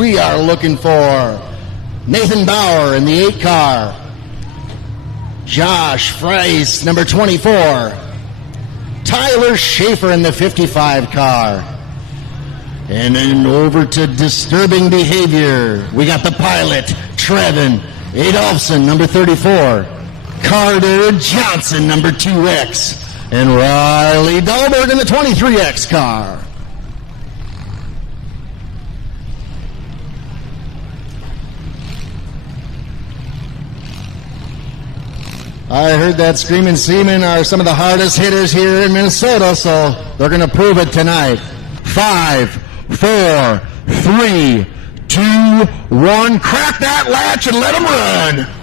we are looking for Nathan Bauer in the 8 car. Josh Freiss, number 24. Tyler Schaefer in the 55 car. And then over to disturbing behavior. We got the pilot, Trevin Adolfson, number 34. Carter Johnson, number 2X. And Riley Dahlberg in the 23X car. I heard that Screaming Seamen are some of the hardest hitters here in Minnesota, so they're going to prove it tonight. 5, 4, 3, 2, 1. Crack that latch and let them run.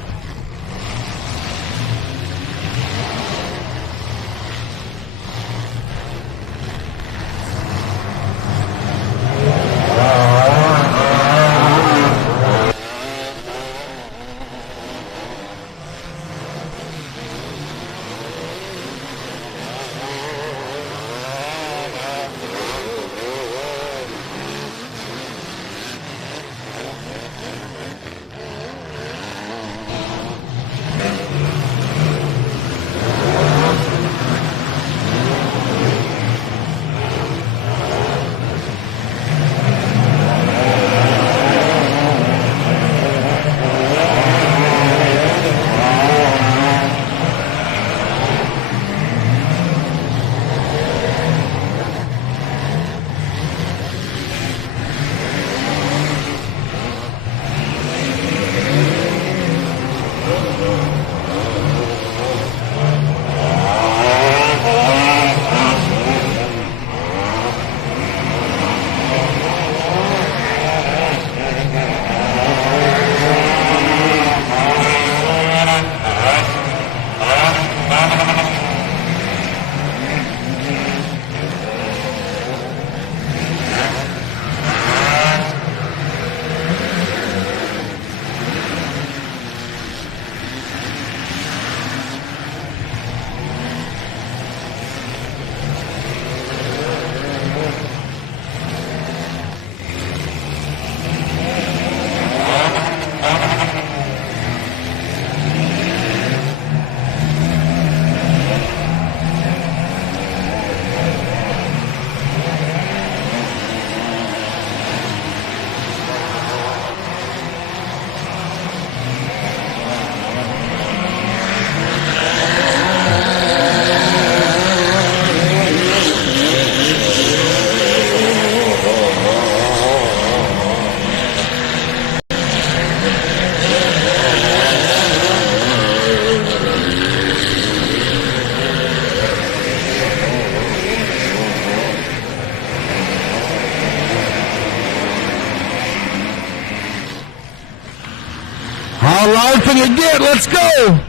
How loud can you get? Let's go!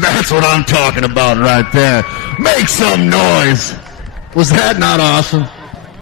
That's what I'm talking about right there. Make some noise. Was that not awesome?